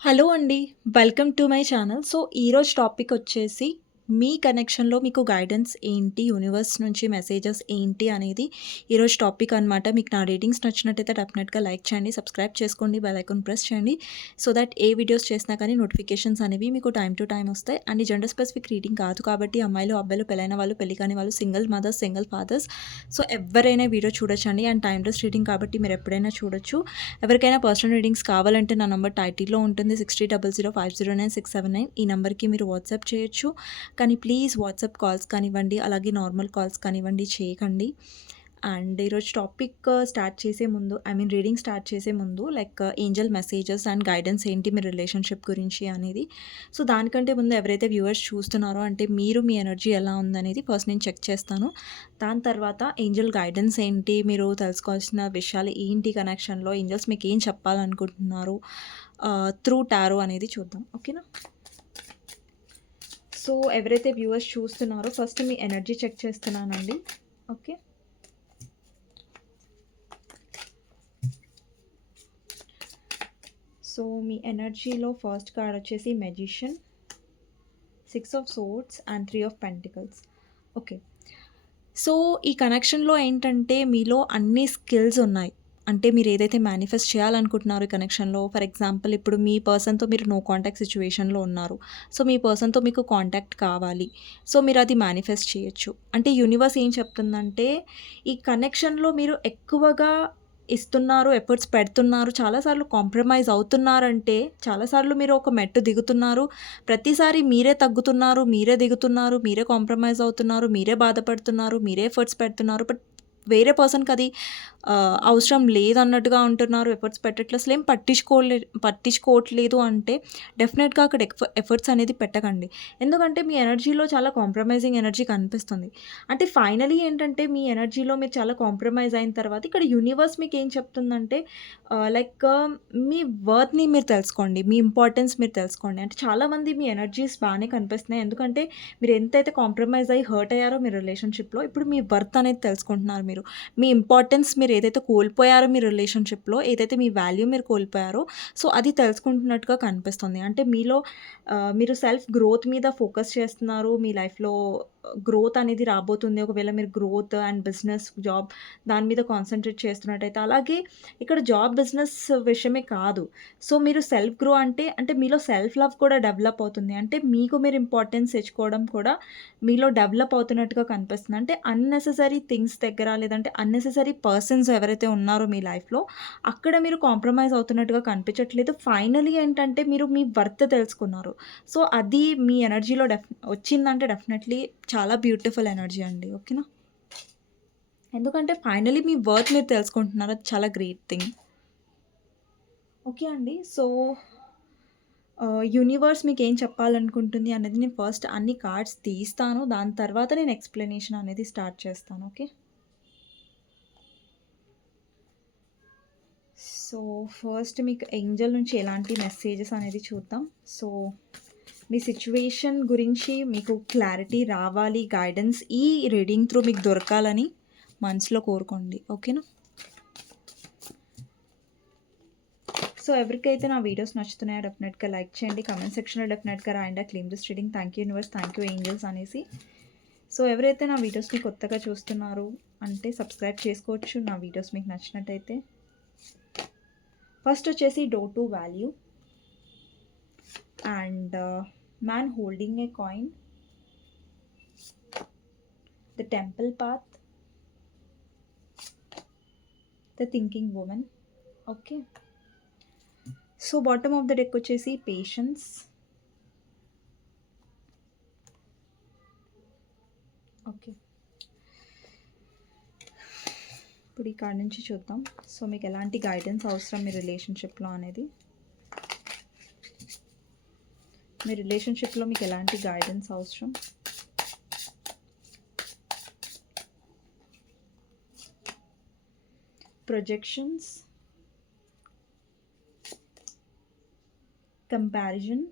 Hello అండి. Welcome to my channel. So, ఈరోజు topic వచ్చేసి మీ కనెక్షన్‌లో మీకు గైడెన్స్ ఏంటి? యూనివర్స్ నుంచి మెసేజెస్ ఏంటి? అనేది ఈరోజు టాపిక్ అనమాట. మీకు నా రీడింగ్స్ నచ్చినట్టయితే డెఫినెట్‌గా లైక్ చేయండి, సబ్స్క్రైబ్ చేసుకోండి, బెల్ ఐకాన్ ప్రెస్ చేయండి. సో దట్ ఏ వీడియోస్ చేసినా కానీ నోటిఫికేషన్స్ అనేవి మీకు టైమ్ టు టైం వస్తాయి. అండ్ జెండర్ స్పెసిఫిక్ రీడింగ్ కాదు కాబట్టి అమ్మాయిలు, అబ్బాయిలు, పెళ్ళైన వాళ్ళు, పెళ్ళి కాని వాళ్ళు, single mothers, single fathers so ఎవరైనా వీడియో చూడొచ్చండి. అండ్ టైమ్‌లెస్ రీడింగ్ కాబట్టి మీరు ఎప్పుడైనా చూడొచ్చు. ఎవరికైనా పర్సనల్ రీడింగ్స్ కావాలంటే నా నంబర్ టైటిల్‌లో ఉంటుంది. 6000509679 ఈ నెంబర్కి మీరు వాట్సాప్ చేయొచ్చు. కానీ ప్లీజ్ వాట్సాప్ కాల్స్ కానివ్వండి, అలాగే నార్మల్ కాల్స్ కానివ్వండి చేయకండి. అండ్ ఈరోజు టాపిక్ స్టార్ట్ uh, చేసే ముందు ఐ మీన్ రీడింగ్ స్టార్ట్ చేసే ముందు like angel messages and guidance ఏంటి మీ రిలేషన్‌షిప్ గురించి అనేది. సో దానికంటే ముందు ఎవరైతే వ్యూవర్స్ చూస్తున్నారో అంటే మీరు మీ ఎనర్జీ ఎలా ఉందనేది ఫస్ట్ నేను చెక్ చేస్తాను. దాని తర్వాత ఏంజెల్ గైడెన్స్ ఏంటి? మీరు తెలుసుకోవాల్సిన విషయాలు ఏంటి కనెక్షన్‌లో? ఏంజెల్స్ మీకు ఏం చెప్పాలనుకుంటున్నారు? Uh, త్రూ టారో అనేది చూద్దాం. ఓకేనా? సో ఎవరైతే వ్యూవర్స్ చూస్తున్నారో ఫస్ట్ మీ ఎనర్జీ చెక్ చేస్తున్నానండి. ఓకే. సో మీ ఎనర్జీలో ఫస్ట్ కార్డ్ వచ్చేసి magician, six of swords and three of pentacles. Okay. So ఈ కనెక్షన్‌లో ఏంటంటే మీలో అన్ని స్కిల్స్ ఉన్నాయి. అంటే మీరు ఏదైతే మేనిఫెస్ట్ చేయాలనుకుంటున్నారో ఈ కనెక్షన్‌లో ఫర్ ఎగ్జాంపుల్ ఇప్పుడు మీ పర్సన్‌తో మీరు నో కాంటాక్ట్ సిచ్యువేషన్లో ఉన్నారు. సో మీ పర్సన్‌తో మీకు కాంటాక్ట్ కావాలి. సో మీరు అది మేనిఫెస్ట్ చేయొచ్చు. అంటే యూనివర్స్ ఏం చెప్తుందంటే ఈ కనెక్షన్‌లో మీరు ఎక్కువగా ఇస్తున్నారు, ఎఫర్ట్స్ పెడుతున్నారు, చాలాసార్లు కాంప్రమైజ్ అవుతున్నారంటే చాలాసార్లు మీరు ఒక మెట్టు దిగుతున్నారు. ప్రతిసారి మీరే తగ్గుతున్నారు, మీరే దిగుతున్నారు, మీరే కాంప్రమైజ్ అవుతున్నారు, మీరే బాధపడుతున్నారు, మీరే ఎఫర్ట్స్ పెడుతున్నారు. బట్ వేరే పర్సన్‌కి అది అవసరం లేదన్నట్టుగా ఉంటున్నారు. ఎఫర్ట్స్ పెట్టట్లేదు. ఏం పట్టించుకోలే పట్టించుకోవట్లేదు అంటే డెఫినెట్‌గా అక్కడ ఎఫర్ట్స్ అనేది పెట్టకండి. ఎందుకంటే మీ ఎనర్జీలో చాలా కాంప్రమైజింగ్ ఎనర్జీ కనిపిస్తుంది. అంటే ఫైనలీ ఏంటంటే మీ ఎనర్జీలో మీరు చాలా కాంప్రమైజ్ అయిన తర్వాత ఇక్కడ యూనివర్స్ మీకు ఏం చెప్తుందంటే లైక్ మీ వర్త్‌ని మీరు తెలుసుకోండి. మీ ఇంపార్టెన్స్ మీరు తెలుసుకోండి. అంటే చాలామంది మీ ఎనర్జీస్ బాగానే కనిపిస్తున్నాయి. ఎందుకంటే మీరు ఎంతైతే కాంప్రమైజ్ అయ్యి హర్ట్ అయ్యారో మీ రిలేషన్‌షిప్‌లో ఇప్పుడు మీ వర్త్ అనేది తెలుసుకుంటున్నారు మీరు. మీ ఇంపార్టెన్స్ మీరు ఏదైతే కోల్పోయారో మీ రిలేషన్‌షిప్‌లో ఏదైతే మీ వాల్యూ మీరు కోల్పోయారో సో అది తెలుసుకుంటున్నట్టుగా కనిపిస్తుంది. అంటే మీలో మీరు సెల్ఫ్ గ్రోత్ మీద ఫోకస్ చేస్తున్నారు. మీ లైఫ్‌లో గ్రోత్ అనేది రాబోతుంది. ఒకవేళ మీరు గ్రోత్ అండ్ బిజినెస్, జాబ్ దాని మీద కాన్సన్ట్రేట్ చేస్తున్నట్టయితే అలాగే ఇక్కడ జాబ్, బిజినెస్ విషయమే కాదు. సో మీరు సెల్ఫ్ గ్రో అంటే, అంటే మీలో సెల్ఫ్ లవ్ కూడా డెవలప్ అవుతుంది. అంటే మీకు మీరు ఇంపార్టెన్స్ తెచ్చుకోవడం కూడా మీలో డెవలప్ అవుతున్నట్టుగా కనిపిస్తుంది. అంటే అన్నెసెసరీ థింగ్స్ దగ్గర లేదంటే అన్నెసెసరీ పర్సన్స్ ఎవరైతే ఉన్నారో మీ లైఫ్‌లో అక్కడ మీరు కాంప్రమైజ్ అవుతున్నట్టుగా కనిపించట్లేదు. ఫైనలీ ఏంటంటే మీరు మీ వర్త్ తెలుసుకున్నారు. సో అది మీ ఎనర్జీలో డెఫ్ వచ్చిందంటే డెఫినెట్‌లీ చాలా బ్యూటిఫుల్ ఎనర్జీ అండి. ఓకేనా? ఎందుకంటే ఫైనలీ మీ వర్త్ మీరు తెలుసుకుంటున్నారు. అది చాలా గ్రేట్ థింగ్. ఓకే అండి. సో యూనివర్స్ మీకు ఏం చెప్పాలనుకుంటుంది అనేది నేను ఫస్ట్ అన్ని కార్డ్స్ తీస్తాను. దాని తర్వాత నేను ఎక్స్‌ప్లనేషన్ అనేది స్టార్ట్ చేస్తాను. ఓకే. సో ఫస్ట్ మీకు ఏంజెల్ నుంచి ఎలాంటి మెసేజెస్ అనేది చూద్దాం. సో మీ సిచ్యువేషన్ గురించి మీకు క్లారిటీ రావాలి, గైడెన్స్ ఈ రీడింగ్ త్రూ మీకు దొరకాలని మనసులో కోరుకోండి. ఓకేనా? సో ఎవరికైతే నా వీడియోస్ నచ్చుతున్నాయో డెఫినెట్‌గా లైక్ చేయండి. కమెంట్ సెక్షన్‌లో డెఫినెట్‌గా రాయండి. Claim claim this reading. Thank you universe, thank you angels అనేసి. సో ఎవరైతే నా వీడియోస్‌ని కొత్తగా చూస్తున్నారు అంటే సబ్స్క్రైబ్ చేసుకోవచ్చు. నా వీడియోస్ మీకు నచ్చినట్టయితే. ఫస్ట్ వచ్చేసి door to value. And man holding a coin. The temple path, the thinking woman. Okay. So bottom of the deck వచ్చేసి పేషెన్స్. ఓకే. ఇప్పుడు ఈ కార్డ్ నుంచి చూద్దాం. సో మీకు ఎలాంటి గైడెన్స్ అవసరం మీ రిలేషన్‌షిప్‌లో అనేది. మీ రిలేషన్‌షిప్‌లో మీకు ఎలాంటి గైడెన్స్ అవసరం? Projections. Comparison.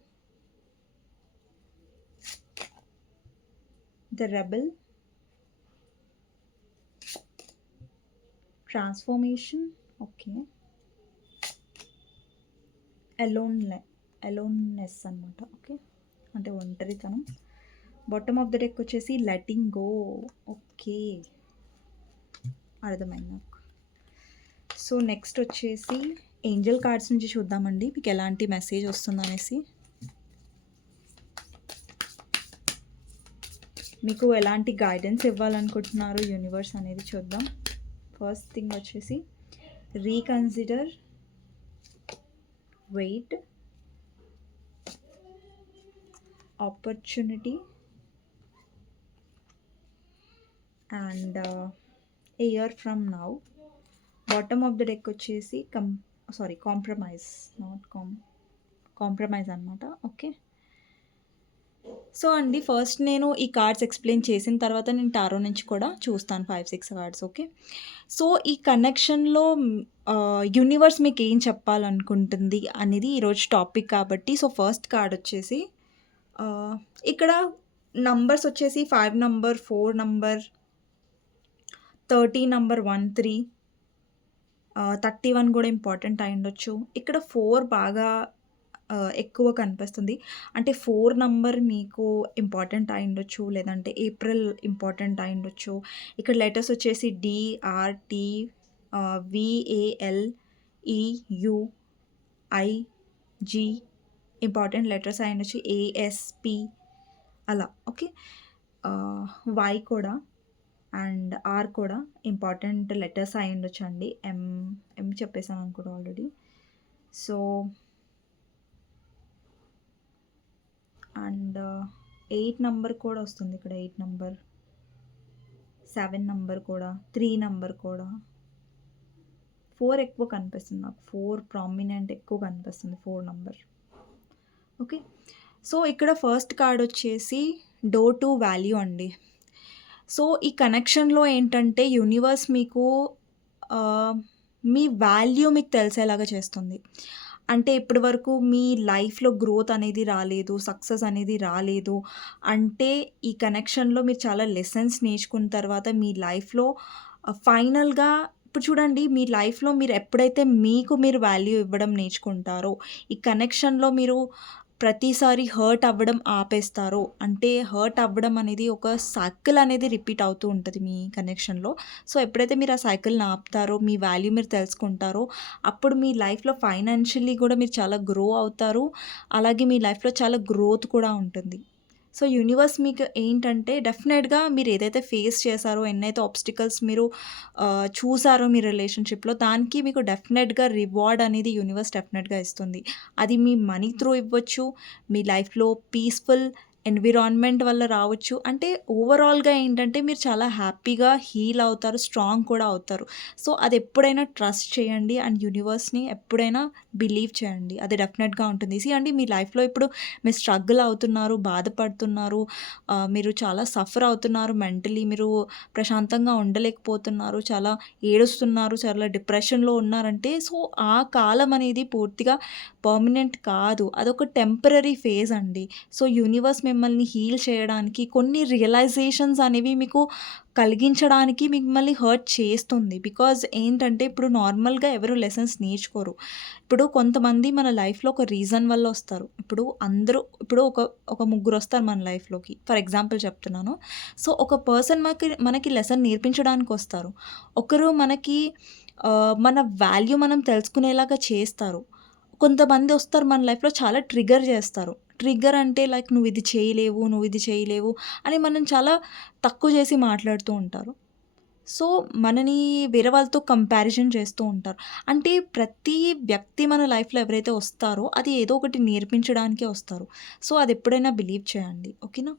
The rebel. Transformation. Okay. అలోన్‌లె aloneness అనమాట ఓకే? అంటే ఒంటరితనం. బాటమ్ ఆఫ్ ద డెక్ వచ్చేసి లెటింగ్ గో ఓకే. అర్థమైంది నాకు. సో నెక్స్ట్ వచ్చేసి ఏంజల్ కార్డ్స్ నుంచి చూద్దామండి. మీకు ఎలాంటి మెసేజ్ వస్తుందనేసి మీకు ఎలాంటి గైడెన్స్ ఇవ్వాలనుకుంటున్నారు యూనివర్స్ అనేది చూద్దాం. ఫస్ట్ థింగ్ వచ్చేసి reconsider wait opportunity and year from now bottom of the deck వచ్చేసి com sorry compromise not com compromise అనమాట ఓకే సో అండి ఫస్ట్ నేను ఈ కార్డ్స్ ఎక్స్ప్లెయిన్ చేసిన తర్వాత నేను టారో నుంచి కూడా చూస్తాను five six cards okay so ఈ కనెక్షన్లో యూనివర్స్ మీకు ఏం చెప్పాలనుకుంటుంది అనేది ఈరోజు టాపిక్ కాబట్టి సో ఫస్ట్ కార్డ్ వచ్చేసి ఇక్కడ నంబర్స్ వచ్చేసి five number four number thirty number one three thirty one కూడా ఇంపార్టెంట్ అయి ఉండొచ్చు. ఇక్కడ ఫోర్ బాగా ఎక్కువ కనిపిస్తుంది. అంటే ఫోర్ నంబర్ మీకు ఇంపార్టెంట్ అయి ఉండొచ్చు. లేదంటే ఏప్రిల్ ఇంపార్టెంట్ అయి ఉండొచ్చు. ఇక్కడ లెటర్స్ వచ్చేసి D R T V A L E U important letters అయి వచ్చి ఏఎస్పి అలా ఓకే? వై కూడా అండ్ ఆర్ కూడా ఇంపార్టెంట్ లెటర్స్ అయి ఉండొచ్చు అండి ఎం ఎం చెప్పేసాను అనుకుంటా already. So and eight number కూడా వస్తుంది ఇక్కడ ఎయిట్ నంబర్. సెవెన్ నంబర్ కూడా త్రీ నంబర్ కూడా. ఫోర్ ఎక్కువ కనిపిస్తుంది నాకు. ఫోర్ ప్రామినెంట్ ఎక్కువ కనిపిస్తుంది ఫోర్ నంబర్. ఓకే. సో ఇక్కడ ఫస్ట్ కార్డ్ వచ్చేసి డోర్ టు వాల్యూ అండి. సో ఈ కనెక్షన్లో ఏంటంటే యూనివర్స్ మీకు మీ వాల్యూ మీకు తెలిసేలాగా చేస్తుంది. అంటే ఇప్పటి వరకు మీ లైఫ్లో గ్రోత్ అనేది రాలేదు సక్సెస్ అనేది రాలేదు. అంటే ఈ కనెక్షన్లో మీరు చాలా లెసన్స్ నేర్చుకున్న తర్వాత మీ లైఫ్లో ఫైనల్గా ఇప్పుడు చూడండి మీ లైఫ్లో మీరు ఎప్పుడైతే మీకు మీరు వాల్యూ ఇవ్వడం నేర్చుకుంటారో ఈ కనెక్షన్లో మీరు ప్రతిసారి హర్ట్ అవ్వడం ఆపేస్తారో అంటే హర్ట్ అవ్వడం అనేది ఒక సైకిల్ అనేది రిపీట్ అవుతూ ఉంటుంది మీ కనెక్షన్లో సో ఎప్పుడైతే మీరు ఆ సైకిల్ని ఆపుతారో మీ వాల్యూ మీరు తెలుసుకుంటారో అప్పుడు మీ లైఫ్లో ఫైనాన్షియల్లీ కూడా మీరు చాలా గ్రో అవుతారు. అలాగే మీ లైఫ్లో చాలా గ్రోత్ కూడా ఉంటుంది. సో యూనివర్స్ మీకు ఏంటంటే డెఫినెట్గా మీరు ఏదైతే ఫేస్ చేశారో ఎన్నైతే ఆబ్స్టికల్స్ మీరు చూసారో మీ రిలేషన్షిప్లో దానికి మీకు డెఫినెట్గా రివార్డ్ అనేది యూనివర్స్ డెఫినెట్గా ఇస్తుంది. అది మీ మనీ త్రూ ఇవ్వచ్చు. మీ లైఫ్లో పీస్ఫుల్ ఎన్విరాన్మెంట్ వల్ల రావచ్చు. అంటే ఓవరాల్గా ఏంటంటే మీరు చాలా హ్యాపీగా హీల్ అవుతారు స్ట్రాంగ్ కూడా అవుతారు. సో అది ఎప్పుడైనా ట్రస్ట్ చేయండి అండ్ యూనివర్స్ని ఎప్పుడైనా బిలీవ్ చేయండి. అది డెఫినెట్గా ఉంటుంది. సి అండి మీ లైఫ్లో ఇప్పుడు మీరు స్ట్రగుల్ అవుతున్నారు బాధపడుతున్నారు మీరు చాలా సఫర్ అవుతున్నారు మెంటలీ మీరు ప్రశాంతంగా ఉండలేకపోతున్నారు చాలా ఏడుస్తున్నారు చాలా డిప్రెషన్లో ఉన్నారంటే సో ఆ కాలం అనేది పూర్తిగా పర్మనెంట్ కాదు. అదొక టెంపరీ ఫేజ్ అండి. సో యూనివర్స్ మేము మిమ్మల్ని హీల్ చేయడానికి కొన్ని రియలైజేషన్స్ అనేవి మీకు కలిగించడానికి మిమ్మల్ని హర్ట్ చేస్తుంది. బికాజ్ ఏంటంటే ఇప్పుడు నార్మల్గా ఎవరు లెసన్స్ నేర్చుకోరు. ఇప్పుడు కొంతమంది మన లైఫ్లో ఒక రీజన్ వల్ల వస్తారు. ఇప్పుడు అందరూ ఇప్పుడు ఒక ఒక ముగ్గురు వస్తారు మన లైఫ్లోకి. ఫర్ ఎగ్జాంపుల్ చెప్తున్నాను. సో ఒక పర్సన్ మనకి మనకి లెసన్ నేర్పించడానికి వస్తారు. ఒకరు మనకి మన వాల్యూ మనం తెలుసుకునేలాగా చేస్తారు. కొంతమంది వస్తారు మన లైఫ్లో చాలా ట్రిగర్ చేస్తారు. ట్రిగ్గర్ అంటే లైక్ నువ్వు ఇది చేయలేవు నువ్వు ఇది చేయలేవు అని మనం చాలా తక్కువ చేసి మాట్లాడుతూ ఉంటారు. సో మనని వేరే వాళ్ళతో కంపారిజన్ చేస్తూ ఉంటారు. అంటే ప్రతి వ్యక్తి మన లైఫ్లో ఎవరైతే వస్తారో అది ఏదో ఒకటి నేర్పించడానికే వస్తారు. సో అది ఎప్పుడైనా బిలీవ్ చేయండి ఓకేనా?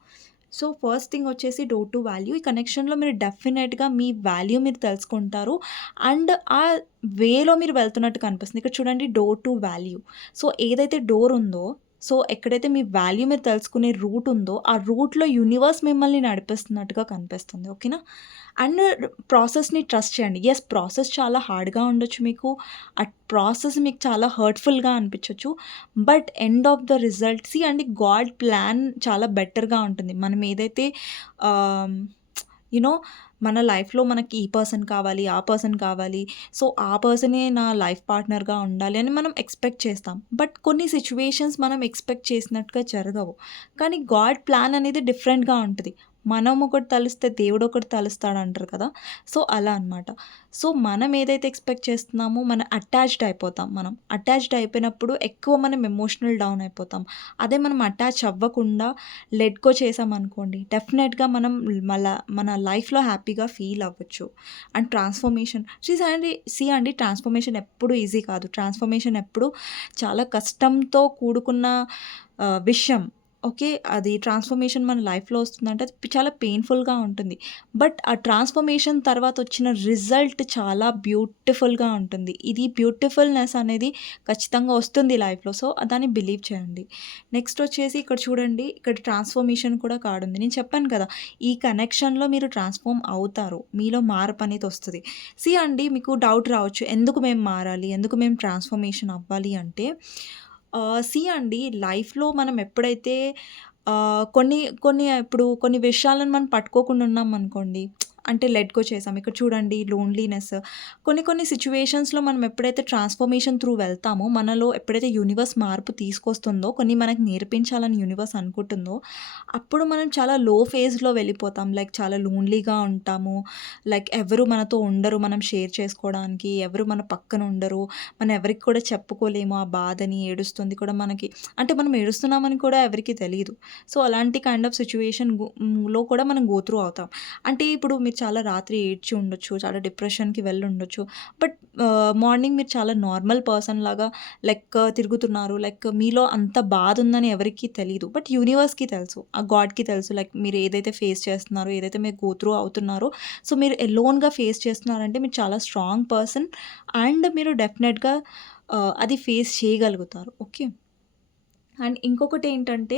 సో ఫస్ట్ థింగ్ వచ్చేసి డో టు వాల్యూ. ఈ కనెక్షన్లో మీరు డెఫినెట్గా మీ వాల్యూ మీరు తెలుసుకుంటారు. అండ్ ఆ వేలో మీరు వెళ్తున్నట్టు కనిపిస్తుంది. ఇక్కడ చూడండి డోర్ టు వాల్యూ. సో ఏదైతే డోర్ ఉందో సో ఎక్కడైతే మీ వాల్యూ మీరు తెలుసుకునే రూట్ ఉందో ఆ రూట్లో యూనివర్స్ మిమ్మల్ని నడిపిస్తున్నట్టుగా కనిపిస్తుంది ఓకేనా? అండ్ ప్రాసెస్ని ట్రస్ట్ చేయండి. ఎస్ ప్రాసెస్ చాలా హార్డ్గా ఉండొచ్చు మీకు. ఆ ప్రాసెస్ మీకు చాలా హర్ట్ఫుల్గా అనిపించవచ్చు but end of the result see and God plan చాలా బెటర్గా ఉంటుంది. మనం ఏదైతే యునో మన లైఫ్‌లో మనకి ఈ పర్సన్ కావాలి, ఆ పర్సన్ కావాలి. సో, ఆ పర్సనే నా లైఫ్ పార్ట్నర్‌గా ఉండాలి అని మనం ఎక్స్‌పెక్ట్ చేస్తాం. బట్ కొన్ని సిచ్యువేషన్స్ మనం ఎక్స్‌పెక్ట్ చేసినట్టుగా జరగవు. కానీ గాడ్ ప్లాన్ అనేది డిఫరెంట్‌గా ఉంటుంది మనం ఒకటి తలుస్తే దేవుడు ఒకటి తలుస్తాడు అంటారు కదా! సో, అలా అనమాట. సో, మనం ఏదైతే ఎక్స్‌పెక్ట్ చేస్తున్నామో మనం అటాచ్డ్ అయిపోతాం మనం. అటాచ్డ్ అయిపోయినప్పుడు ఎక్కువ మనం ఎమోషనల్ డౌన్ అయిపోతాం. అదే మనం అటాచ్ అవ్వకుండా లెట్ చేసామనుకోండి డెఫినెట్‌గా మనం మళ్ళా మన లైఫ్‌లో హ్యాపీగా ఫీల్ అవ్వచ్చు. అండ్ ట్రాన్స్‌ఫర్మేషన్ సీ అండి సి అండి ట్రాన్స్‌ఫర్మేషన్ ఎప్పుడు ఈజీ కాదు. ట్రాన్స్‌ఫర్మేషన్ ఎప్పుడు చాలా కష్టంతో కూడుకున్న విషయం. ఓకే. అది ట్రాన్స్‌ఫర్మేషన్ మన లైఫ్‌లో వస్తుందంటే అది చాలా పెయిన్‌ఫుల్‌గా ఉంటుంది. బట్ ఆ ట్రాన్స్‌ఫర్మేషన్ తర్వాత వచ్చిన రిజల్ట్ చాలా బ్యూటిఫుల్‌గా ఉంటుంది. ఇది బ్యూటిఫుల్‌నెస్ అనేది ఖచ్చితంగా వస్తుంది లైఫ్‌లో. సో, దాన్ని బిలీవ్ చేయండి. నెక్స్ట్ వచ్చేసి ఇక్కడ చూడండి ఇక్కడ ట్రాన్స్‌ఫర్మేషన్ కూడా కాడుంది నేను చెప్పాను కదా! ఈ కనెక్షన్‌లో మీరు ట్రాన్స్‌ఫార్మ్ అవుతారు. మీలో మార్పు అనేది వస్తుంది సి అండి మీకు డౌట్ రావచ్చు. ఎందుకు మేము మారాలి? ఎందుకు మేము ట్రాన్స్‌ఫర్మేషన్ అవ్వాలి అంటే ఆహ్, సీ అండి లైఫ్‌లో మనం ఎప్పుడైతే ఆహ్, కొన్ని కొన్ని ఇప్పుడు కొన్ని విషయాలను మనం పట్టుకోకుండా ఉన్నామనుకోండి. అంటే లెట్ గో చేసాం. ఇక్కడ చూడండి లోన్లీనెస్ కొన్ని కొన్ని సిచ్యువేషన్స్లో మనం ఎప్పుడైతే ట్రాన్స్‌ఫర్మేషన్ త్రూ వెళ్తామో మనలో ఎప్పుడైతే యూనివర్స్ మార్పు తీసుకొస్తుందో కొన్ని మనకు నేర్పించాలని యూనివర్స్ అనుకుంటుందో అప్పుడు మనం చాలా లో ఫేజ్‌లో వెళ్ళిపోతాం. లైక్ చాలా లోన్లీగా ఉంటాము. లైక్ ఎవరు మనతో ఉండరు. మనం షేర్ చేసుకోవడానికి. ఎవరు మన పక్కన ఉండరు. మనం ఎవరికి కూడా చెప్పుకోలేము ఆ బాధని, ఏడుస్తుంది కూడా మనకి అంటే మనం ఏడుస్తున్నామని కూడా ఎవరికీ తెలియదు సో, అలాంటి కైండ్ ఆఫ్ సిచ్యువేషన్లో లో కూడా మనం గోత్రూ అవుతాం. అంటే ఇప్పుడు మీరు చాలా రాత్రి ఏడ్చి ఉండొచ్చు. చాలా డిప్రెషన్‌కి వెళ్ళుండొచ్చు. బట్ మార్నింగ్ మీరు చాలా నార్మల్ పర్సన్ లాగా లైక్ తిరుగుతున్నారు. లైక్ మీలో అంత బాధ ఉందని ఎవరికి తెలియదు బట్ యూనివర్స్‌కి తెలుసు. ఆ గాడ్‌కి తెలుసు. లైక్ మీరు ఏదైతే ఫేస్ చేస్తున్నారో, ఏదైతే మీరు గో త్రూ అవుతున్నారో సో, మీరు ఎలోన్‌గా ఫేస్ చేస్తున్నారంటే మీరు చాలా స్ట్రాంగ్ పర్సన్ అండ్ మీరు డెఫినెట్‌గా అది ఫేస్ చేయగలుగుతారు. ఓకే. అండ్ ఇంకొకటి ఏంటంటే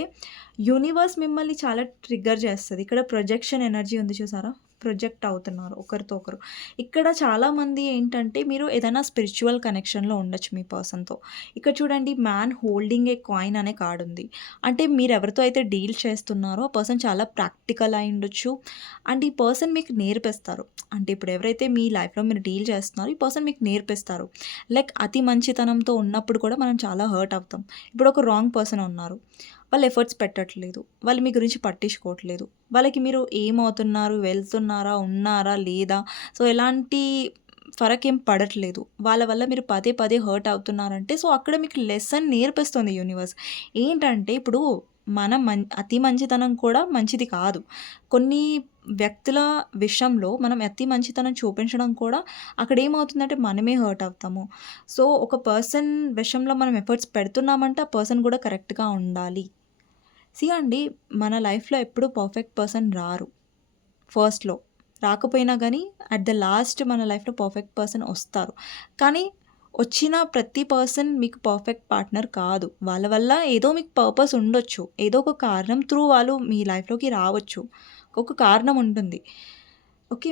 యూనివర్స్ మిమ్మల్ని చాలా ట్రిగ్గర్ చేస్తుంది ఇక్కడ ప్రొజెక్షన్ ఎనర్జీ ఉంది చూసారా? ప్రొజెక్ట్ అవుతున్నారు ఒకరితో ఒకరు. ఇక్కడ చాలామంది ఏంటంటే మీరు ఏదైనా స్పిరిచువల్ కనెక్షన్‌లో ఉండొచ్చు మీ పర్సన్‌తో. ఇక్కడ చూడండి మ్యాన్ హోల్డింగ్ ఏ కాయిన్ అనే కార్డు ఉంది. అంటే మీరు ఎవరితో అయితే డీల్ చేస్తున్నారో ఆ పర్సన్ చాలా ప్రాక్టికల్ అయి ఉండొచ్చు. అండ్ ఈ పర్సన్ మీకు నేర్పిస్తారు. అంటే ఇప్పుడు ఎవరైతే మీ లైఫ్‌లో మీరు డీల్ చేస్తున్నారో ఈ పర్సన్ మీకు నేర్పిస్తారు. లైక్ అతి మంచితనంతో ఉన్నప్పుడు కూడా మనం చాలా హర్ట్ అవుతాం. ఇప్పుడు ఒక రాంగ్ పర్సన్ ఉన్నారు. వాళ్ళు ఎఫర్ట్స్ పెట్టట్లేదు. వాళ్ళు మీ గురించి పట్టించుకోవట్లేదు. వాళ్ళకి మీరు ఏమవుతున్నారు? వెళ్తున్నారా? ఉన్నారా? లేదా? సో, ఎలాంటి ఫరకేం పడట్లేదు. వాళ్ళ వల్ల మీరు పదే పదే హర్ట్ అవుతున్నారంటే సో, అక్కడ మీకు లెసన్ నేర్పిస్తుంది యూనివర్స్. ఏంటంటే ఇప్పుడు మన మం అతి మంచితనం కూడా మంచిది కాదు. కొన్ని వ్యక్తుల విషయంలో మనం అతి మంచితనం చూపించడం కూడా అక్కడ ఏమవుతుందంటే మనమే హర్ట్ అవుతాము. సో, ఒక పర్సన్ విషయంలో మనం ఎఫర్ట్స్ పెడుతున్నామంటే ఆ పర్సన్ కూడా కరెక్ట్‌గా ఉండాలి. సీ అండి మన లైఫ్‌లో ఎప్పుడు పర్ఫెక్ట్ పర్సన్ రారు. ఫస్ట్‌లో రాకపోయినా కానీ అట్ ద లాస్ట్ మన లైఫ్‌లో పర్ఫెక్ట్ పర్సన్ వస్తారు. కానీ వచ్చిన ప్రతి పర్సన్ మీకు పర్ఫెక్ట్ పార్ట్నర్ కాదు. వాళ్ళ వల్ల ఏదో మీకు పర్పస్ ఉండొచ్చు. ఏదో ఒక కారణం త్రూ వాళ్ళు మీ లైఫ్‌లోకి రావచ్చు. ఒక కారణం ఉంటుంది. ఓకే.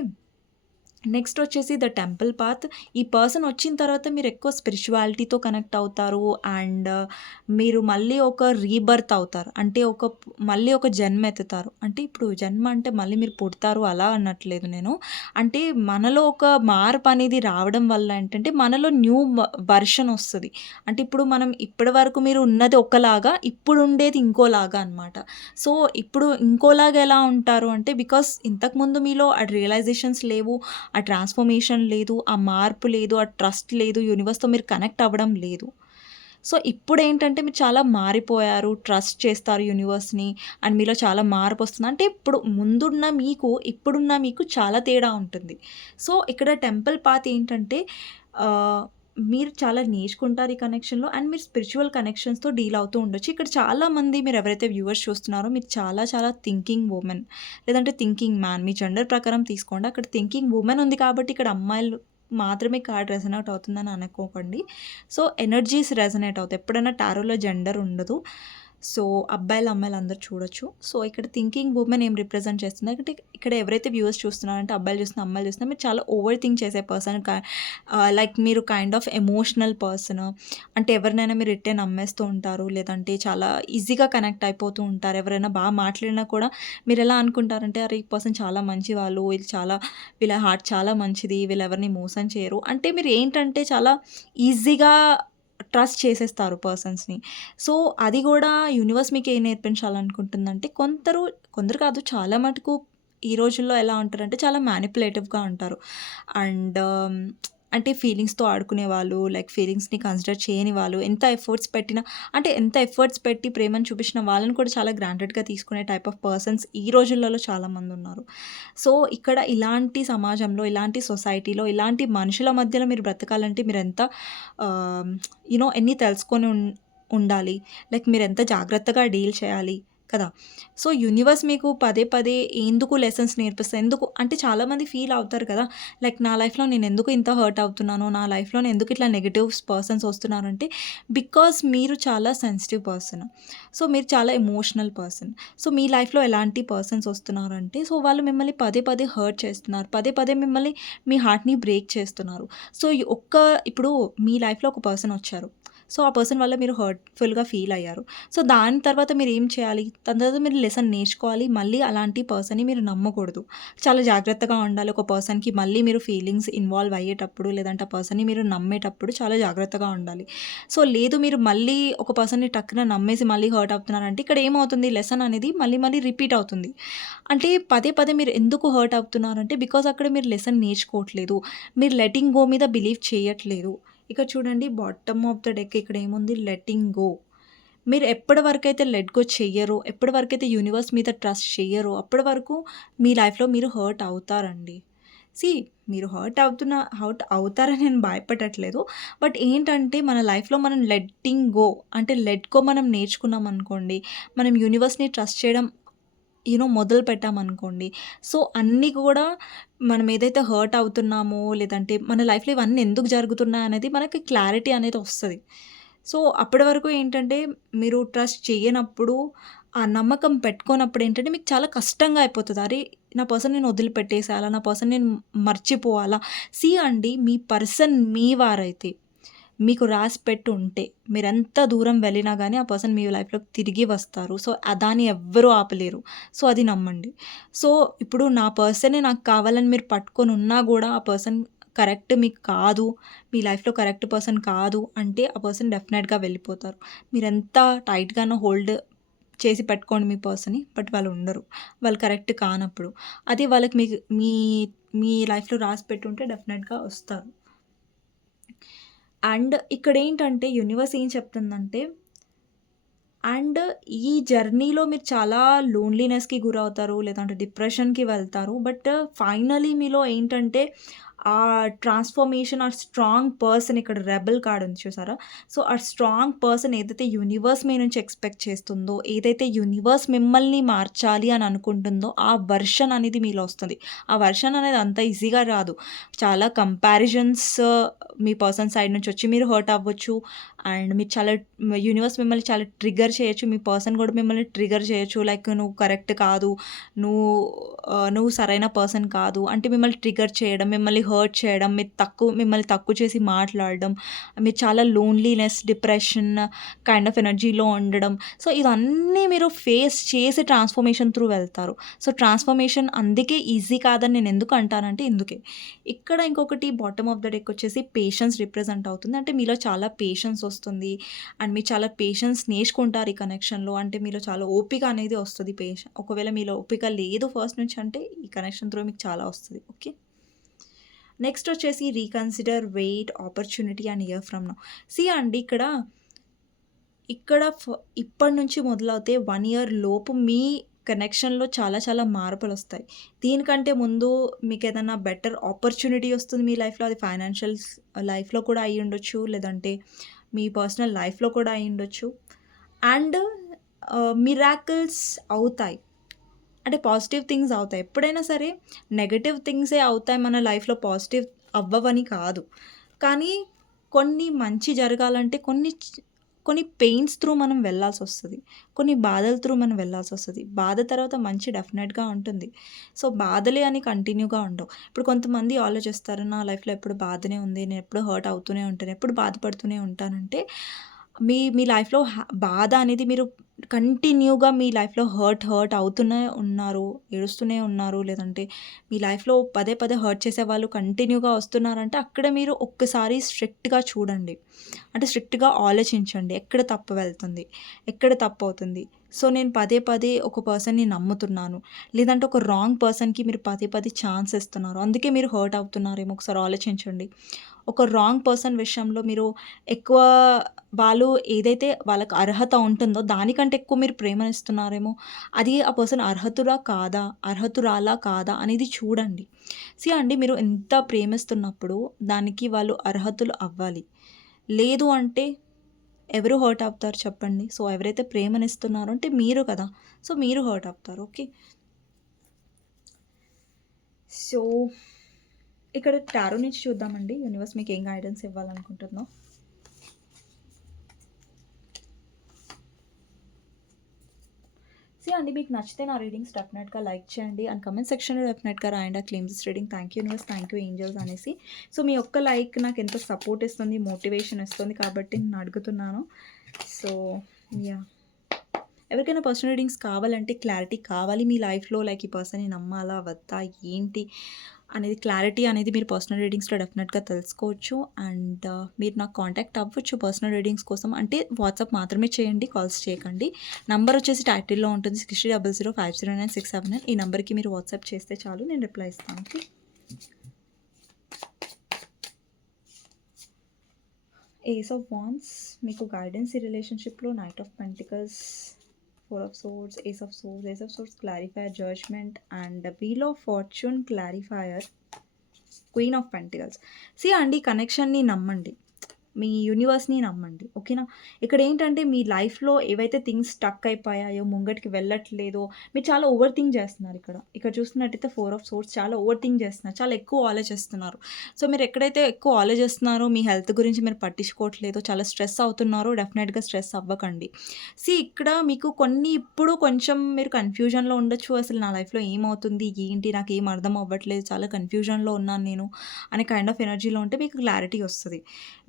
నెక్స్ట్ వచ్చేసి ద టెంపుల్ పాత్. ఈ పర్సన్ వచ్చిన తర్వాత మీరు ఎక్కువ స్పిరిచువాలిటీతో కనెక్ట్ అవుతారు. అండ్ uh, మీరు మళ్ళీ ఒక రీబర్త్ అవుతారు. అంటే ఒక మళ్ళీ ఒక జన్మ ఎత్తుతారు. అంటే ఇప్పుడు జన్మ అంటే మళ్ళీ మీరు పుడతారు అలా అనట్లేదు నేను. అంటే మనలో ఒక మార్పు అనేది రావడం వల్ల ఏంటంటే మనలో న్యూ వర్షన్ వెర్షన్ అంటే ఇప్పుడు మనం ఇప్పటి వరకు మీరు ఉన్నది ఒకలాగా ఇప్పుడు ఉండేది ఇంకోలాగా అనమాట. సో, ఇప్పుడు ఇంకోలాగా ఎలా ఉంటారు అంటే బికాస్ ఇంతకుముందు మీలో ఆ రియలైజేషన్స్ లేవు. ఆ ట్రాన్స్‌ఫర్మేషన్ లేదు. ఆ మార్పు లేదు. ఆ ట్రస్ట్ లేదు. యూనివర్స్‌తో మీరు కనెక్ట్ అవ్వడం లేదు. సో, ఇప్పుడు ఏంటంటే మీరు చాలా మారిపోయారు. ట్రస్ట్ చేస్తారు యూనివర్స్‌ని. అండ్ మీలో చాలా మార్పు వస్తుంది అంటే ఇప్పుడు ముందున్న మీకు, ఇప్పుడున్న మీకు చాలా తేడా ఉంటుంది. సో, ఇక్కడ టెంపుల్ పాత్ ఏంటంటే మీరు చాలా నేర్చుకుంటారు ఈ కనెక్షన్‌లో అండ్ మీరు స్పిరిచువల్ కనెక్షన్స్‌తో డీల్ అవుతూ ఉండొచ్చు. ఇక్కడ చాలామంది మీరు ఎవరైతే వ్యూవర్స్ చూస్తున్నారో మీరు చాలా చాలా థింకింగ్ ఉమెన్ లేదంటే థింకింగ్ మ్యాన్ మీ జెండర్ ప్రకారం తీసుకోండి. అక్కడ థింకింగ్ ఉమెన్ ఉంది కాబట్టి ఇక్కడ అమ్మాయిలు మాత్రమే కార్డ్ రెజనేట్ అవుతుందని అనుకోకండి. సో, ఎనర్జీస్ రెజనేట్ అవుతాయి. ఎప్పుడైనా టారోలో జెండర్ ఉండదు. సో అబ్బాయిలు అమ్మాయిలు అందరూ చూడొచ్చు. సో ఇక్కడ థింకింగ్ ఉమెన్ ఏం రిప్రజెంట్ చేస్తుంది? అంటే ఇక్కడ ఎవరైతే వ్యూవర్స్ చూస్తున్నారంటే అబ్బాయిలు చూస్తున్న అమ్మాయిలు చూస్తున్నా మీరు చాలా ఓవర్ థింక్ చేసే పర్సన్ లైక్ మీరు కైండ్ ఆఫ్ ఎమోషనల్ పర్సన్ అంటే ఎవరినైనా మీరు ఇట్టే నమ్మేస్తూ ఉంటారు లేదంటే చాలా ఈజీగా కనెక్ట్ అయిపోతూ ఉంటారు. ఎవరైనా బాగా మాట్లాడినా కూడా మీరు ఎలా అనుకుంటారంటే అరే ఈ పర్సన్ చాలా మంచి వాళ్ళు వీళ్ళు చాలా వీళ్ళ హార్ట్ చాలా మంచిది వీళ్ళు ఎవరిని మోసం చేయరు. అంటే మీరు ఏంటంటే చాలా ఈజీగా ట్రస్ట్ చేసేస్తారు పర్సన్స్ని. సో అది కూడా యూనివర్స్ మీకు ఏం నేర్పించాలనుకుంటుందంటే కొందరు కొందరు కాదు చాలా మటుకు ఈ రోజుల్లో ఎలా ఉంటారంటే చాలా మ్యానిపులేటివ్గా ఉంటారు. అండ్ అంటే ఫీలింగ్స్తో ఆడుకునే వాళ్ళు లైక్ ఫీలింగ్స్ని కన్సిడర్ చేయని వాళ్ళు ఎంత ఎఫర్ట్స్ పెట్టినా అంటే ఎంత ఎఫర్ట్స్ పెట్టి ప్రేమను చూపించిన వాళ్ళని కూడా చాలా గ్రాంటెడ్గా తీసుకునే టైప్ ఆఫ్ పర్సన్స్ ఈ రోజులలో చాలామంది ఉన్నారు. సో ఇక్కడ ఇలాంటి సమాజంలో ఇలాంటి సొసైటీలో ఇలాంటి మనుషుల మధ్యలో మీరు బ్రతకాలంటే మీరు ఎంత యూనో ఎన్ని తెలుసుకొని ఉన్- ఉండాలి? లైక్ మీరు ఎంత జాగ్రత్తగా డీల్ చేయాలి? కదా? సో యూనివర్స్ మీకు పదే పదే ఎందుకు లెసన్స్ నేర్పిస్తుంది? ఎందుకు? అంటే చాలామంది ఫీల్ అవుతారు కదా? లైక్ నా లైఫ్లో నేను ఎందుకు ఇంత హర్ట్ అవుతున్నాను నా లైఫ్లో ఎందుకు ఇట్లా నెగిటివ్ పర్సన్స్ వస్తున్నారు అంటే బికాస్ మీరు చాలా సెన్సిటివ్ పర్సన్ సో మీరు చాలా ఎమోషనల్ పర్సన్ సో మీ లైఫ్లో ఎలాంటి పర్సన్స్ వస్తున్నారంటే సో వాళ్ళు మిమ్మల్ని పదే పదే హర్ట్ చేస్తున్నారు. పదే పదే మిమ్మల్ని మీ హార్ట్ని బ్రేక్ చేస్తున్నారు. సో ఒక్క ఇప్పుడు మీ లైఫ్లో ఒక పర్సన్ వచ్చారు. సో ఆ పర్సన్ వల్ల మీరు హర్ట్ఫుల్గా ఫీల్ అయ్యారు. సో దాని తర్వాత మీరు ఏం చేయాలి? దాని తర్వాత మీరు లెసన్ నేర్చుకోవాలి. మళ్ళీ అలాంటి పర్సన్ని మీరు నమ్మకూడదు. చాలా జాగ్రత్తగా ఉండాలి. ఒక పర్సన్కి మళ్ళీ మీరు ఫీలింగ్స్ ఇన్వాల్వ్ అయ్యేటప్పుడు లేదంటే ఆ పర్సన్ని మీరు నమ్మేటప్పుడు చాలా జాగ్రత్తగా ఉండాలి. సో లేదు మీరు మళ్ళీ ఒక పర్సన్ని టక్కున నమ్మేసి మళ్ళీ హర్ట్ అవుతున్నారంటే ఇక్కడ ఏమవుతుంది? లెసన్ అనేది మళ్ళీ మళ్ళీ రిపీట్ అవుతుంది. అంటే పదే పదే మీరు ఎందుకు హర్ట్ అవుతున్నారంటే బికాజ్ అక్కడ మీరు లెసన్ నేర్చుకోవట్లేదు. మీరు లెటింగ్ గో మీద బిలీవ్ చేయట్లేదు. ఇక చూడండి బాటమ్ ఆఫ్ ద డెక్ ఇక్కడ ఏముంది? లెట్టింగ్ గో మీరు ఎప్పటి వరకు అయితే లెట్ గో చెయ్యరో ఎప్పటి వరకు అయితే యూనివర్స్ మీద ట్రస్ట్ చెయ్యరో అప్పటి వరకు మీ లైఫ్లో మీరు హర్ట్ అవుతారండి. సి మీరు హర్ట్ అవుతున్న హర్ట్ అవుతారని నేను భయపడట్లేదు. బట్ ఏంటంటే మన లైఫ్లో మనం లెట్టింగ్ గో అంటే లెట్ గో మనం నేర్చుకున్నాం అనుకోండి మనం యూనివర్స్ని ట్రస్ట్ చేయడం యూనో మొదలు పెట్టామనుకోండి. సో అన్నీ కూడా మనం ఏదైతే హర్ట్ అవుతున్నామో లేదంటే మన లైఫ్లో ఇవన్నీ ఎందుకు జరుగుతున్నాయి అనేది మనకి క్లారిటీ అనేది వస్తుంది. సో అప్పటి వరకు ఏంటంటే మీరు ట్రస్ట్ చేయనప్పుడు ఆ నమ్మకం పెట్టుకోనప్పుడు ఏంటంటే మీకు చాలా కష్టంగా అయిపోతుంది. అరే నా పర్సన్ నేను వదిలిపెట్టేసేయాలా? నా పర్సన్ నేను మర్చిపోవాలా? సి అండి మీ పర్సన్ మీ వారైతే. మీకు రాసి పెట్టి ఉంటే మీరు ఎంత దూరం వెళ్ళినా కానీ ఆ పర్సన్ మీ లైఫ్లోకి తిరిగి వస్తారు. సో దాన్ని ఎవ్వరూ ఆపలేరు. సో అది నమ్మండి. సో ఇప్పుడు నా పర్సనే నాకు కావాలని మీరు పట్టుకొని ఉన్నా కూడా ఆ పర్సన్ కరెక్ట్ మీకు కాదు మీ లైఫ్లో కరెక్ట్ పర్సన్ కాదు అంటే ఆ పర్సన్ డెఫినెట్గా వెళ్ళిపోతారు. మీరు ఎంత టైట్గానో హోల్డ్ చేసి పెట్టుకోండి మీ పర్సన్ని బట్ వాళ్ళు ఉండరు. వాళ్ళు కరెక్ట్ కానప్పుడు. అది వాళ్ళకి మీకు మీ మీ లైఫ్లో రాసి పెట్టుంటే డెఫినెట్గా వస్తారు. అండ్ ఇక్కడ ఏంటంటే యూనివర్స్ ఏం చెప్తుందంటే అండ్ ఈ జర్నీలో మీరు చాలా లోన్లీనెస్కి గురవుతారు లేదంటే డిప్రెషన్కి వెళ్తారు బట్ ఫైనలీ మీలో ఏంటంటే ఆ ట్రాన్స్ఫర్మేషన్ ఆ స్ట్రాంగ్ పర్సన్ ఇక్కడ రెబల్ కార్డ్ ఉంది చూసారా? సో ఆ స్ట్రాంగ్ పర్సన్ ఏదైతే యూనివర్స్ మీ నుంచి ఎక్స్పెక్ట్ చేస్తుందో ఏదైతే యూనివర్స్ మిమ్మల్ని మార్చాలి అని అనుకుంటుందో ఆ వర్షన్ అనేది మీలో వస్తుంది. ఆ వర్షన్ అనేది అంత ఈజీగా రాదు. చాలా కంపారిజన్స్ మీ పర్సన్ సైడ్ నుంచి వచ్చి మీరు హర్ట్ అవ్వచ్చు. అండ్ మీరు చాలా యూనివర్స్ మిమ్మల్ని చాలా ట్రిగర్ చేయొచ్చు. మీ పర్సన్ కూడా మిమ్మల్ని ట్రిగర్ చేయొచ్చు. లైక్ నువ్వు కరెక్ట్ కాదు. నువ్వు నువ్వు సరైన పర్సన్ కాదు. అంటే మిమ్మల్ని ట్రిగర్ చేయడం మిమ్మల్ని హర్ట్ చేయడం మీరు తక్కువ మిమ్మల్ని తక్కువ చేసి మాట్లాడడం మీరు చాలా లోన్లీనెస్ డిప్రెషన్ కైండ్ ఆఫ్ ఎనర్జీలో ఉండడం. సో ఇవన్నీ మీరు ఫేస్ చేసి ట్రాన్స్ఫర్మేషన్ త్రూ వెళ్తారు. సో ట్రాన్స్ఫర్మేషన్ అందుకే ఈజీ కాదని నేను ఎందుకు అంటానంటే ఇందుకే. ఇక్కడ ఇంకొకటి బాటమ్ ఆఫ్ ద డెక్ వచ్చేసి పేషెన్స్ రిప్రజెంట్ అవుతుంది. అంటే మీలో చాలా పేషెన్స్ వస్తుంది. అండ్ మీరు చాలా పేషెన్స్ నేర్చుకుంటారు ఈ కనెక్షన్లో అంటే మీలో చాలా ఓపిక అనేది వస్తుంది పేషెన్ ఒకవేళ మీలో ఓపిక లేదు ఫస్ట్ నుంచి అంటే ఈ కనెక్షన్ త్రూ మీకు చాలా వస్తుంది. ఓకే నెక్స్ట్ వచ్చేసి reconsider wait opportunity and year from now see అండి ఇక్కడ ఇక్కడ ఫ- ఇప్పటి నుంచి మొదలవుతే వన్ ఇయర్ లోపు మీ కనెక్షన్లో చాలా చాలా మార్పులు వస్తాయి. దీనికంటే ముందు మీకు ఏదైనా బెటర్ ఆపర్చునిటీ వస్తుంది మీ లైఫ్లో అది ఫైనాన్షియల్ లైఫ్లో కూడా అయ్యి ఉండొచ్చు లేదంటే మీ పర్సనల్ లైఫ్లో కూడా అయి ఉండొచ్చు. అండ్ మిరాకిల్స్ అవుతాయి. అంటే పాజిటివ్ థింగ్స్ అవుతాయి. ఎప్పుడైనా సరే నెగటివ్ థింగ్సే అవుతాయి మన లైఫ్లో పాజిటివ్ అవ్వవని కాదు. కానీ కొన్ని మంచి జరగాలంటే కొన్ని కొన్ని పెయిన్స్ త్రూ మనం వెళ్ళాల్సి వస్తుంది. కొన్ని బాధల త్రూ మనం వెళ్ళాల్సి వస్తుంది. బాధ తర్వాత మంచి డెఫినెట్గా ఉంటుంది. సో బాధలే అని కంటిన్యూగా ఉండవు. ఇప్పుడు కొంతమంది ఆలోచిస్తారు నా లైఫ్లో ఎప్పుడు బాధనే ఉంది నేను ఎప్పుడు హర్ట్ అవుతూనే ఉంటాను ఎప్పుడు బాధపడుతూనే ఉంటానంటే మీ మీ లైఫ్లో హ్యా- బాధ అనేది మీరు కంటిన్యూగా మీ లైఫ్లో హర్ట్ హర్ట్ అవుతూనే ఉన్నారు ఏడుస్తూనే ఉన్నారు. లేదంటే మీ లైఫ్లో పదే పదే హర్ట్ చేసే వాళ్ళు కంటిన్యూగా వస్తున్నారంటే అక్కడ మీరు ఒక్కసారి స్ట్రిక్ట్గా చూడండి. అంటే స్ట్రిక్ట్గా ఆలోచించండి. ఎక్కడ తప్పు వెళ్తుంది? ఎక్కడ తప్పు అవుతుంది? సో నేను పదే పదే ఒక పర్సన్ని నమ్ముతున్నాను. లేదంటే ఒక రాంగ్ పర్సన్కి మీరు పదే పదే ఛాన్స్ ఇస్తున్నారు. అందుకే మీరు హర్ట్ అవుతున్నారేమో ఒకసారి ఆలోచించండి. ఒక రాంగ్ పర్సన్ విషయంలో మీరు ఎక్కువ వాళ్ళు ఏదైతే వాళ్ళకి అర్హత ఉంటుందో దానికంటే ఎక్కువ మీరు ప్రేమనిస్తున్నారేమో అది ఆ పర్సన్ అర్హతురా కాదా అర్హతురాలా కాదా అనేది చూడండి. సి అండి మీరు ఎంత ప్రేమిస్తున్నప్పుడు దానికి వాళ్ళు అర్హతులు అవ్వాలి. లేదు అంటే ఎవరు హర్ట్ అవుతారు చెప్పండి. సో ఎవరైతే ప్రేమనిస్తున్నారో అంటే మీరు కదా. సో మీరు హర్ట్ అవుతారు ఓకే సో ఇక్కడ టారో నుంచి చూద్దామండి. యూనివర్స్ మీకు ఏం గైడెన్స్ ఇవ్వాలనుకుంటుందో. అండి మీకు నచ్చితే నా రీడింగ్స్ డెఫినెట్గా లైక్ చేయండి. అండ్ కమెంట్ సెక్షన్లో డెఫినెట్గా రాయండి. ఆ claims reading. Thank you universe. Thank you angels అనేసి. సో మీ ఒక్క లైక్ నాకు ఎంతో సపోర్ట్ ఇస్తుంది మోటివేషన్ ఇస్తుంది కాబట్టి నేను అడుగుతున్నాను. So yeah. ఎవరికైనా పర్సనల్ రీడింగ్స్ కావాలంటే క్లారిటీ కావాలి మీ లైఫ్లో. లైక్ ఈ పర్సన్ని నమ్మాలా వద్దా ఏంటి? అనేది క్లారిటీ అనేది మీరు పర్సనల్ రీడింగ్స్లో డెఫినెట్గా తెలుసుకోవచ్చు. అండ్ uh, మీరు నాకు కాంటాక్ట్ అవ్వచ్చు పర్సనల్ రీడింగ్స్ కోసం. అంటే వాట్సాప్ మాత్రమే చేయండి కాల్స్ చేయకండి. నంబర్ వచ్చేసి టైటిల్లో ఉంటుంది six double zero five zero nine six seven nine ఈ నెంబర్కి మీరు వాట్సాప్ చేస్తే చాలు నేను రిప్లై ఇస్తాను ఓకే ఏస్ ఆఫ్ వాన్స్ మీకు గైడెన్స్ ఈ రిలేషన్షిప్లో knight of pentacles four of swords ace of swords ace of swords clarifier judgement and wheel of fortune clarifier queen of pentacles. See అండి కనెక్షన్ని నమ్మండి. మీ యూనివర్స్ని నమ్మండి ఓకేనా ఇక్కడ ఏంటంటే మీ లైఫ్లో ఏవైతే థింగ్స్ స్టక్ అయిపోయాయో ముంగటికి వెళ్ళట్లేదో మీరు చాలా ఓవర్ థింక్ చేస్తున్నారు ఇక్కడ. ఇక్కడ చూస్తున్నట్టయితే ఫోర్ ఆఫ్ సోర్స్ చాలా ఓవర్ థింక్ చేస్తున్నారు చాలా ఎక్కువ ఆలోచిస్తున్నారు. సో మీరు ఎక్కడైతే ఎక్కువ ఆలోచిస్తున్నారో మీ హెల్త్ గురించి మీరు పట్టించుకోవట్లేదో చాలా స్ట్రెస్ అవుతున్నారో డెఫినెట్గా స్ట్రెస్ అవ్వకండి. సి ఇక్కడ మీకు కొన్ని ఇప్పుడు కొంచెం మీరు కన్ఫ్యూజన్లో ఉండొచ్చు అసలు నా లైఫ్లో ఏమవుతుంది ఏంటి నాకు ఏం అర్థం అవ్వట్లేదు చాలా కన్ఫ్యూజన్లో ఉన్నాను నేను అనే కైండ్ ఆఫ్ ఎనర్జీలో ఉంటే మీకు క్లారిటీ వస్తుంది.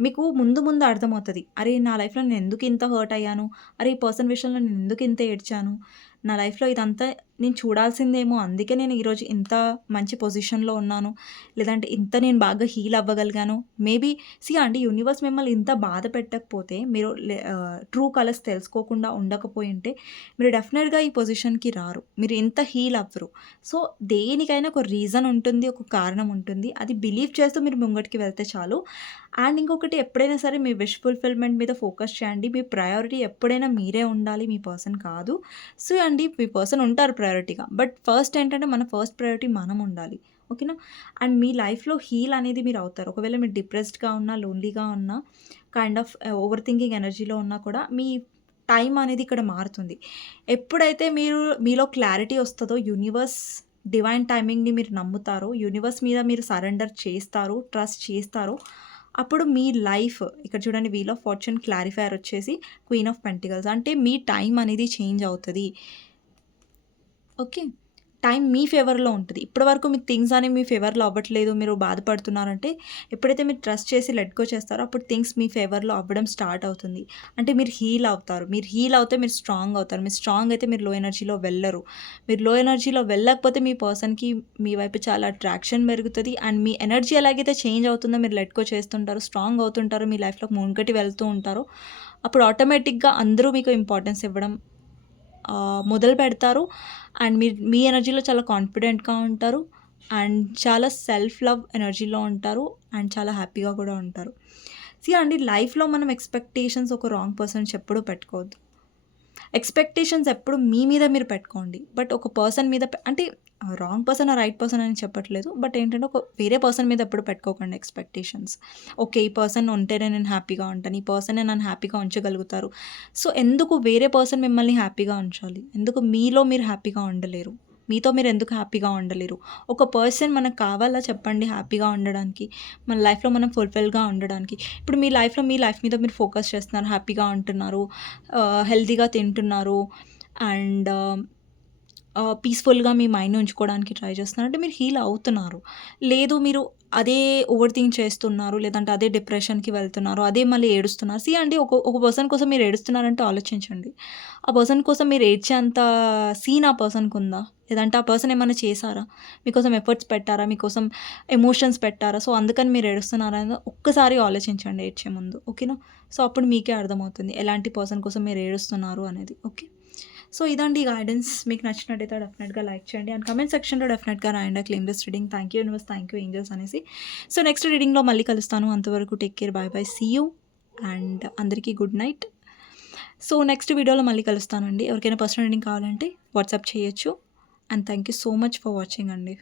మీకు ముందు ముందు అర్థమవుతుంది. అరే నా లైఫ్లో నేను ఎందుకు ఇంత హర్ట్ అయ్యాను? అరే ఈ పర్సన్ విషయంలో నేను ఎందుకు ఇంత ఏడ్చాను? నా లైఫ్లో ఇదంతా నేను చూడాల్సిందేమో. అందుకే నేను ఈరోజు ఇంత మంచి పొజిషన్లో ఉన్నాను. లేదంటే ఇంత నేను బాగా హీల్ అవ్వగలిగాను. మేబీ సి అండి యూనివర్స్ మిమ్మల్ని ఇంత బాధ పెట్టకపోతే మీరు ట్రూ కలర్స్ తెలుసుకోకుండా ఉండకపోయి ఉంటే మీరు డెఫినెట్గా ఈ పొజిషన్కి రారు. మీరు ఇంత హీల్ అవ్వరు. సో దేనికైనా ఒక రీజన్ ఉంటుంది ఒక కారణం ఉంటుంది. అది బిలీవ్ చేస్తూ మీరు ముంగటికి వెళ్తే చాలు. అండ్ ఇంకొకటి ఎప్పుడైనా సరే మీ విష్ ఫుల్ఫిల్మెంట్ మీద ఫోకస్ చేయండి. మీ ప్రయారిటీ ఎప్పుడైనా మీరే ఉండాలి మీ పర్సన్ కాదు. సో అండి మీ పర్సన్ ఉంటారు ప్రయారిటీగా బట్ ఫస్ట్ ఏంటంటే మన ఫస్ట్ ప్రయారిటీ మనం ఉండాలి. ఓకేనా అండ్ మీ లైఫ్లో హీల్ అనేది మీరు అవుతారు. ఒకవేళ మీరు డిప్రెస్డ్గా ఉన్నా లోన్లీగా ఉన్నా కైండ్ ఆఫ్ ఓవర్ థింకింగ్ ఎనర్జీలో ఉన్నా కూడా మీ టైం అనేది ఇక్కడ మారుతుంది. ఎప్పుడైతే మీరు మీలో క్లారిటీ వస్తుందో యూనివర్స్ డివైన్ టైమింగ్ని మీరు నమ్ముతారో యూనివర్స్ మీద మీరు సరెండర్ చేస్తారు ట్రస్ట్ చేస్తారో అప్పుడు మీ లైఫ్ ఇక్కడ చూడండి వీల్ ఆఫ్ ఫార్చ్యూన్ క్లారిఫైర్ వచ్చేసి క్వీన్ ఆఫ్ పెంటికల్స్ అంటే మీ టైం అనేది చేంజ్ అవుతుంది. ఓకే టైం మీ ఫేవర్లో ఉంటుంది. ఇప్పటివరకు మీకు థింగ్స్ అనేవి మీ ఫేవర్లో అవ్వట్లేదు మీరు బాధపడుతున్నారంటే ఎప్పుడైతే మీరు ట్రస్ట్ చేసి లెట్గో చేస్తారో అప్పుడు థింగ్స్ మీ ఫేవర్లో అవ్వడం స్టార్ట్ అవుతుంది. అంటే మీరు హీల్ అవుతారు. మీరు హీల్ అవుతే మీరు స్ట్రాంగ్ అవుతారు. మీరు స్ట్రాంగ్ అయితే మీరు లో ఎనర్జీలో వెళ్ళరు. మీరు లో ఎనర్జీలో వెళ్ళకపోతే మీ పర్సన్కి మీ వైపు చాలా అట్రాక్షన్ పెరుగుతుంది అండ్ మీ ఎనర్జీ ఎలాగైతే చేంజ్ అవుతుందో మీరు లెట్గో చేస్తుంటారు స్ట్రాంగ్ అవుతుంటారు మీ లైఫ్లో ముంగటి వెళ్తూ ఉంటారు. అప్పుడు ఆటోమేటిక్గా అందరూ మీకు ఇంపార్టెన్స్ ఇవ్వడం మొదలు పెడతారు. అండ్ మీరు మీ ఎనర్జీలో చాలా కాన్ఫిడెంట్గా ఉంటారు. అండ్ చాలా సెల్ఫ్ లవ్ ఎనర్జీలో ఉంటారు. అండ్ చాలా హ్యాపీగా కూడా ఉంటారు. సి అండి లైఫ్లో మనం ఎక్స్పెక్టేషన్స్ ఒక రాంగ్ పర్సన్స్ ఎప్పుడూ పెట్టుకోవద్దు. ఎక్స్పెక్టేషన్స్ ఎప్పుడు మీ మీద మీరు పెట్టుకోండి. బట్ ఒక పర్సన్ మీద పె- అంటే రాంగ్ పర్సన్ రైట్ పర్సన్ అని చెప్పట్లేదు. బట్ ఏంటంటే ఒక వేరే పర్సన్ మీద ఎప్పుడు పెట్టుకోకండి ఎక్స్పెక్టేషన్స్ ఓకే ఈ పర్సన్ ఉంటేనే నేను హ్యాపీగా ఉంటాను. ఈ పర్సనే నన్ను హ్యాపీగా ఉంచగలుగుతారు. సో ఎందుకు వేరే పర్సన్ మిమ్మల్ని హ్యాపీగా ఉంచాలి? ఎందుకు మీలో మీరు హ్యాపీగా ఉండలేరు? మీతో మీరు ఎందుకు హ్యాపీగా ఉండలేరు? ఒక పర్సన్ మనకు కావాలా చెప్పండి హ్యాపీగా ఉండడానికి? మన లైఫ్లో మనం ఫుల్ఫిల్గా ఉండడానికి? ఇప్పుడు మీ లైఫ్లో మీ లైఫ్ మీద మీరు ఫోకస్ చేస్తున్నారు హ్యాపీగా ఉంటున్నారు uh, హెల్తీగా తింటున్నారు అండ్ పీస్ఫుల్గా మీ మైండ్ ఉంచుకోవడానికి ట్రై చేస్తున్నారంటే మీరు హీల్ అవుతున్నారు. లేదు మీరు అదే ఓవర్ థింక్ చేస్తున్నారు లేదంటే అదే డిప్రెషన్కి వెళ్తున్నారు అదే మళ్ళీ ఏడుస్తున్నారు. సి అండి ఒక ఒక పర్సన్ కోసం మీరు ఏడుస్తున్నారంటే ఆలోచించండి. ఆ పర్సన్ కోసం మీరు ఏడ్చేంత సీన్ ఆ పర్సన్కి ఉందా? లేదంటే ఆ పర్సన్ ఏమైనా చేశారా? మీకోసం ఎఫర్ట్స్ పెట్టారా? మీకోసం ఎమోషన్స్ పెట్టారా? సో అందుకని మీరు ఏడుస్తున్నారా ఒక్కసారి ఆలోచించండి ఏడ్చే ముందు. ఓకేనా సో అప్పుడు మీకే అర్థమవుతుంది ఎలాంటి పర్సన్ కోసం మీరు ఏడుస్తున్నారు అనేది. ఓకే సో ఇదండి గైడెన్స్ మీకు నచ్చినట్టయితే డెఫినెట్గా లైక్ చేయండి. అండ్ కమెంట్ సెక్షన్లో డెఫినెట్గా రాయండి. Claim this reading thank you universe thank you angels అనేసి. సో నెక్స్ట్ రీడింగ్లో మళ్ళీ కలుస్తాను. అంతవరకు take care bye bye see you and అందరికీ గుడ్ నైట్ సో నెక్స్ట్ వీడియోలో మళ్ళీ కలుస్తానండి. ఎవరికైనా పర్సనల్ రీడింగ్ కావాలంటే వాట్సాప్ చేయొచ్చు. And thank you so much for watching అండి.